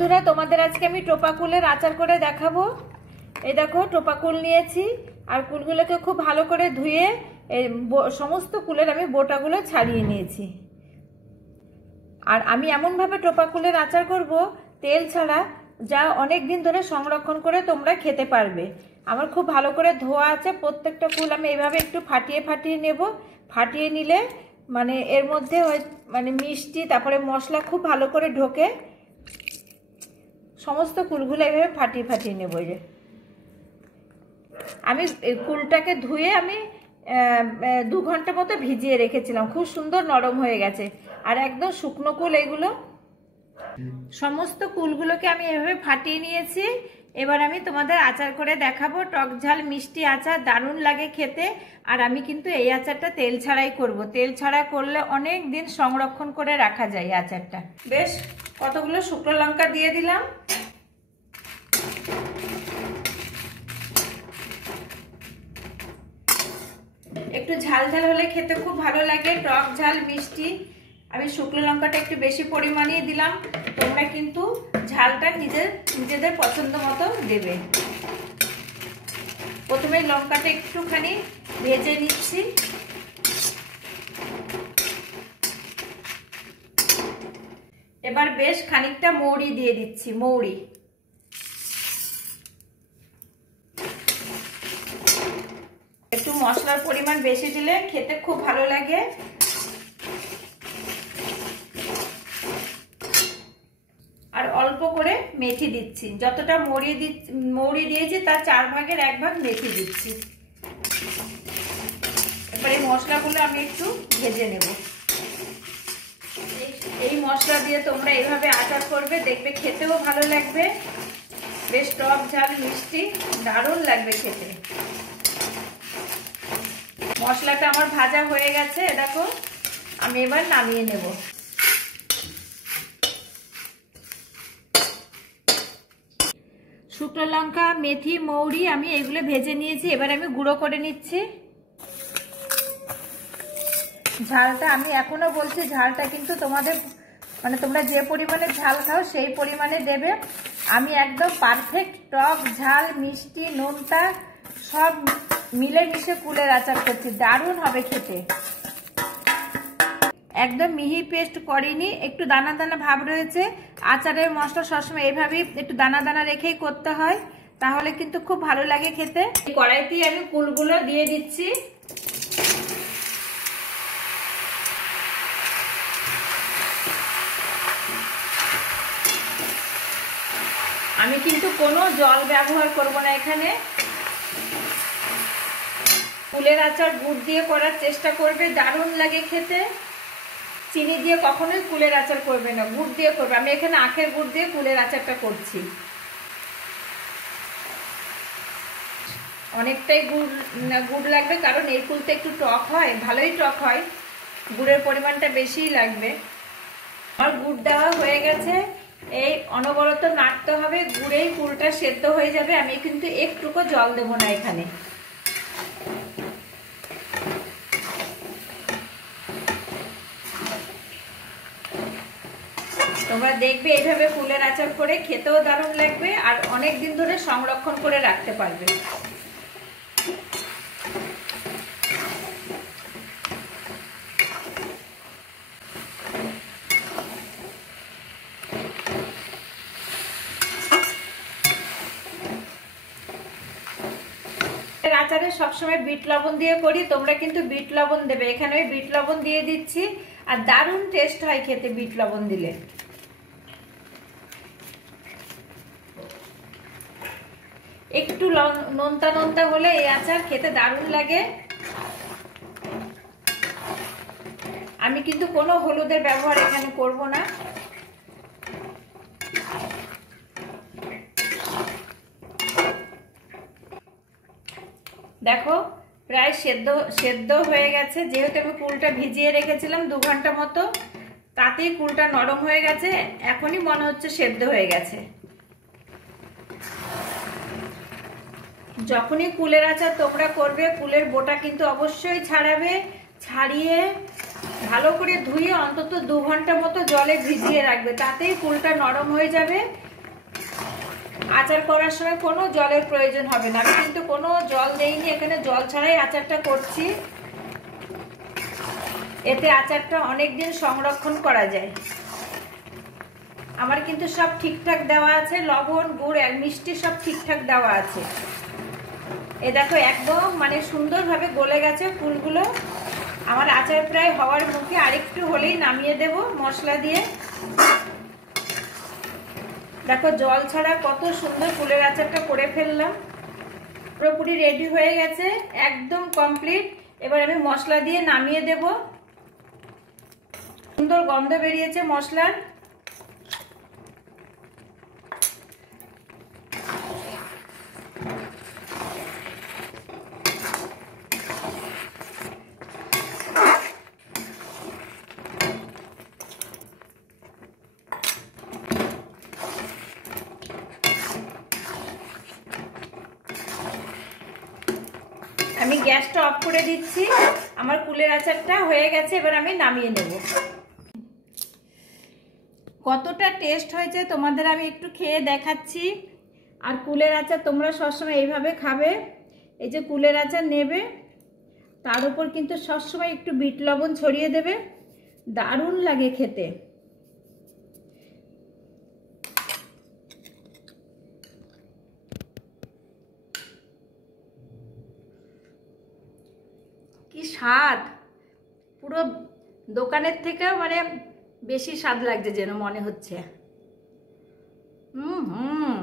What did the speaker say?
বন্ধুরা, তোমাদের আজকে আমি টোপা কুলের আচার করে দেখাবো। এই দেখো, টোপা কুল নিয়েছি আর কুলগুলোকে খুব ভালো করে ধুয়ে সমস্ত কুলের আমি বোটাগুলো ছাড়িয়ে নিয়েছি। আর আমি এমনভাবে টোপা কুলের আচার করব তেল ছাড়া, যা অনেক দিন ধরে সংরক্ষণ করে তোমরা খেতে পারবে। আমার খুব ভালো করে ধোয়া আছে। প্রত্যেকটা কুল আমি এইভাবে একটু ফাটিয়ে ফাটিয়ে নেব। ফাটিয়ে নিলে মানে এর মধ্যে মানে মিষ্টি তারপরে মশলা খুব ভালো করে ঢোকে। সমস্ত কুলগুলো এইভাবে ফাটিয়ে ফাটিয়ে নেব। আমি কুলটাকে ধুয়ে আমি 2 ঘন্টা মতো ভিজিয়ে রেখেছিলাম। খুব সুন্দর নরম হয়ে গেছে আর একদম শুকনো কুল এগুলো। সমস্ত কুলগুলোকে আমি এভাবে ফাটিয়ে নিয়েছি। এবার আমি তোমাদের আচার করে দেখাবো। টক ঝাল মিষ্টি আচার, দারুণ লাগে খেতে। আর আমি কিন্তু এই আচারটা তেল ছাড়াই করব। তেল ছাড়া করলে অনেক দিন সংরক্ষণ করে রাখা যায় এই আচারটা। বেশ কতগুলো শুকনো লঙ্কা দিয়ে দিলাম। একটু ঝাল ঝাল হলে খেতে খুব ভালো লাগে, টক ঝাল মিষ্টি। আমি শুকনো লঙ্কাটা একটু বেশি পরিমাণে দিলাম। তোমরা কিন্তু ঝালটা নিজেদের পছন্দ মতো দেবে। প্রথমে লঙ্কাটা একটুখানি ভেজে নিচ্ছি। এবার বেশ খানিকটা মৌরি দিয়ে দিচ্ছি। মৌরি একটু মশলার পরিমাণ বেশি দিলে খেতে খুব ভালো লাগে। আর অল্প করে মেথি দিচ্ছি। যতটা মৌরি দিয়েছি তার 4 ভাগের 1 ভাগ মেথি দিচ্ছি। এবার এই মশলাগুলো আমি একটু ভেজে নেব। এই মশলা দিয়ে তোমরা এইভাবে আচার করবে, দেখবে খেতেও ভালো লাগবে। বেশ টক ঝাল মিষ্টি দারুণ লাগবে খেতে। মশলাটা আমার ভাজা হয়ে গেছে, দেখো। আমি এবার নামিয়ে নেব। শুকনো লঙ্কা, মেথি, মৌরি আমি এগুলো ভেজে নিয়েছি। এবার আমি গুঁড়ো করে নিচ্ছি। ঝালটা আমি এখনো বলছি, ঝালটা কিন্তু তোমাদের মানে তোমরা যে পরিমাণে ঝাল খাও সেই পরিমাণে দেবে। আমি একদম পারফেক্ট টক ঝাল মিষ্টি নোনতা সব মিলেমিশে কুলের আচার করছি। দারুণ হবে খেতে। একদম মিহি পেস্ট করিনি, একটু দানা দানা ভাব রয়েছে। আচারের মশলা সবসময় এইভাবেই একটু দানা দানা রেখেই করতে হয়, তাহলে কিন্তু খুব ভালো লাগে খেতে। কড়াইতেই আমি কুলগুলো দিয়ে দিচ্ছি। আমি কিন্তু কোনো জল ব্যবহার করব না এখানে। কুলের আচার গুড় দিয়ে করার চেষ্টা করবে, দারুণ লাগে খেতে। চিনি দিয়ে কখনোই কুলের আচার করবে না, গুড় দিয়ে করবে। আমি এখানে আখের গুড় দিয়ে কুলের আচারটা করছি। অনেকটাই গুড় লাগবে, কারণ এই কুলটা একটু টক হয়, ভালোই টক হয়। গুড়ের পরিমাণটা বেশিই লাগবে। আমার গুড় দেওয়া হয়ে গেছে। এই অনবরত নাড়তে হবে, গুড়েই কুলটা সেদ্ধ হয়ে যাবে। আমি কিন্তু একটুকু জল দেবো না এখানে। তোমরা দেখবে এইভাবে কুলের আচার করে খেতেও দারুণ লাগবে আর অনেক দিন ধরে সংরক্ষণ করে রাখতে পারবে। আচারে সবসময় বিট লবণ দিয়ে করি, তোমরা কিন্তু বিট লবণ দেবে। এখানে আমি বিট লবণ দিয়ে দিচ্ছি আর দারুণ টেস্ট হয় খেতে বিট লবণ দিলে। একটু নোনতা নোনতা হলে এই আচার খেতে দারুণ লাগে। আমি কিন্তু কোনো হলুদের ব্যবহার এখানে করব না। দেখো প্রায় সেদ্ধ হয়ে গেছে। যেহেতু আমি কুলটা ভিজিয়ে রেখেছিলাম 2 ঘন্টা মতো, তাতেই কুলটা নরম হয়ে গেছে। এখনই মনে হচ্ছে সেদ্ধ হয়ে গেছে। যখনই কুলের আচার তোমরা করবে, কুলের বোটা কিন্তু অবশ্যই ছাড়াবে। ছাড়িয়ে ভালো করে ধুয়ে অন্তত 2 ঘন্টা মতো জলে ভিজিয়ে রাখবে, তাতেই কুলটা নরম হয়ে যাবে আচার করার সময় কোনো জলের প্রয়োজন হবে না। আমি কিন্তু কোনো জল দেইনি, এখানে জল ছাড়াই আচারটা করছি। এতে আচারটা অনেক দিন সংরক্ষণ করা যায়। আমার কিন্তু সব ঠিকঠাক দেওয়া আছে, লবণ, গুড় আর মিষ্টি সব ঠিকঠাক দেওয়া আছে। এই দেখো একদম মানে সুন্দরভাবে গলে গেছে কুলগুলো। আমার আচার প্রায় হওয়ার মুখে, আরেকটু হলেই নামিয়ে দেব মশলা দিয়ে। দেখো জল ছাড়া কত সুন্দর কুলের আচারটা করে ফেললাম। পুরোপুরি রেডি হয়ে গেছে, একদম কমপ্লিট। এবার আমি মশলা দিয়ে নামিয়ে দেব। সুন্দর গন্ধ বেরিয়েছে মশলার। আমি গ্যাসটা অফ করে দিচ্ছি। আমার কুলের আচারটা হয়ে গেছে, এবার আমি নামিয়ে নেব। কতটা টেস্ট হয়েছে তোমাদের আমি একটু খেয়ে দেখাচ্ছি। আর কুলের আচার তোমরা সবসময় এইভাবে খাবে। এই যে কুলের আচার নেবে, তার উপর কিন্তু সবসময় একটু বিট লবণ ছড়িয়ে দেবে, দারুণ লাগে খেতে। কি স্বাদ, পুরো দোকানের থেকেও মানে বেশি স্বাদ লাগছে যেন মনে হচ্ছে। হুম।